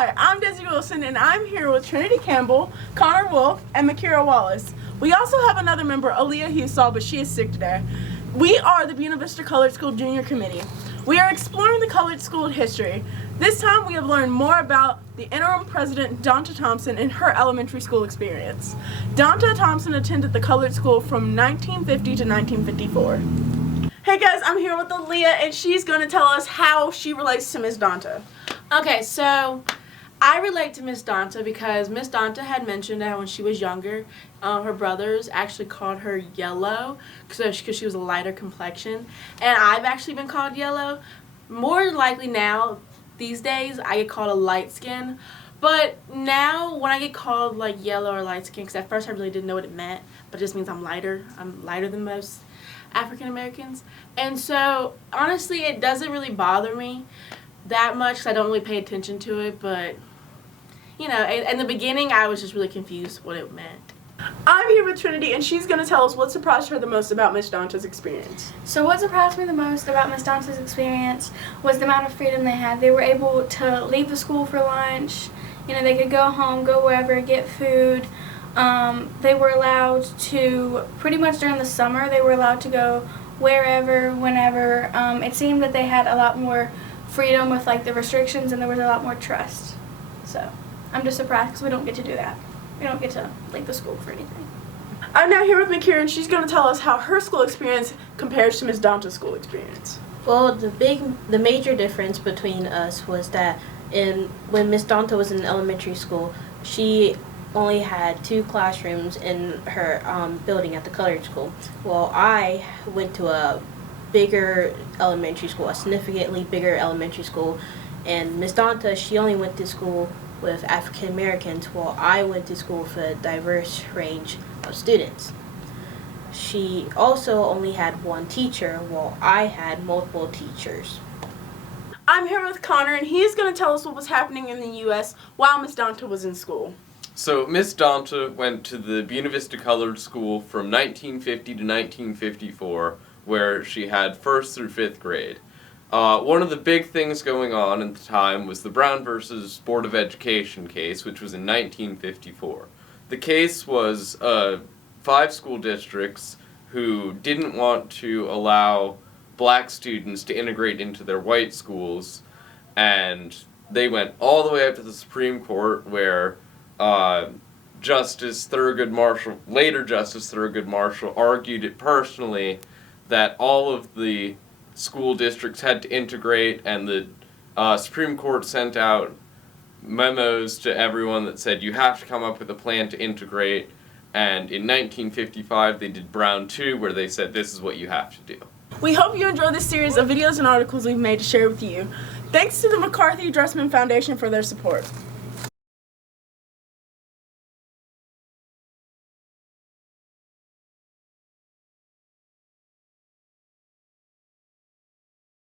Hi, I'm Desi Wilson, and I'm here with Trinity Campbell, Connor Wolf, and Makira Wallace. We also have another member, Aaliyah Husall, but she is sick today. We are the Buena Vista Colored School Junior Committee. We are exploring the colored school history. This time we have learned more about the interim president, Danta Thompson, and her elementary school experience. Danta Thompson attended the colored school from 1950 to 1954. Hey guys, I'm here with Aaliyah, and she's going to tell us how she relates to Miss Danta. Okay, so I relate to Miss Danta because Miss Danta had mentioned that when she was younger, her brothers actually called her yellow because she was a lighter complexion. And I've actually been called yellow. More likely now, these days, I get called a light skin. But now, when I get called like yellow or light skin, because at first I really didn't know what it meant, but it just means I'm lighter. I'm lighter than most African Americans. And so, honestly, it doesn't really bother me that much because I don't really pay attention to it, but you know, in the beginning I was just really confused what it meant. I'm here with Trinity, and she's going to tell us what surprised her the most about Miss Danta's experience. So what surprised me the most about Miss Danta's experience was the amount of freedom they had. They were able to leave the school for lunch. You know, they could go home, go wherever, get food. They were allowed to, pretty much during the summer, they were allowed to go wherever, whenever. It seemed that they had a lot more freedom with like the restrictions, and there was a lot more trust. So I'm just surprised because we don't get to do that. We don't get to leave the school for anything. I'm now here with Makira, and she's going to tell us how her school experience compares to Miss Danta's school experience. Well, the major difference between us was that when Miss Danta was in elementary school, she only had 2 classrooms in her building at the colored school. Well, I went to a bigger elementary school, a significantly bigger elementary school, and Miss Danta, she only went to school with African Americans, while I went to school with a diverse range of students. She also only had 1 teacher, while I had multiple teachers. I'm here with Connor, and he's going to tell us what was happening in the U.S. while Miss Danta was in school. So Miss Danta went to the Buena Vista Colored School from 1950 to 1954, where she had 1st through 5th grade. One of the big things going on at the time was the Brown versus Board of Education case, which was in 1954. The case was 5 school districts who didn't want to allow black students to integrate into their white schools, and they went all the way up to the Supreme Court, where Justice Thurgood Marshall, later Justice Thurgood Marshall, argued it personally that all of the school districts had to integrate, and the Supreme Court sent out memos to everyone that said you have to come up with a plan to integrate, and in 1955 they did Brown 2, where they said this is what you have to do. We hope you enjoy this series of videos and articles we've made to share with you. Thanks to the McCarthy Dressman Foundation for their support.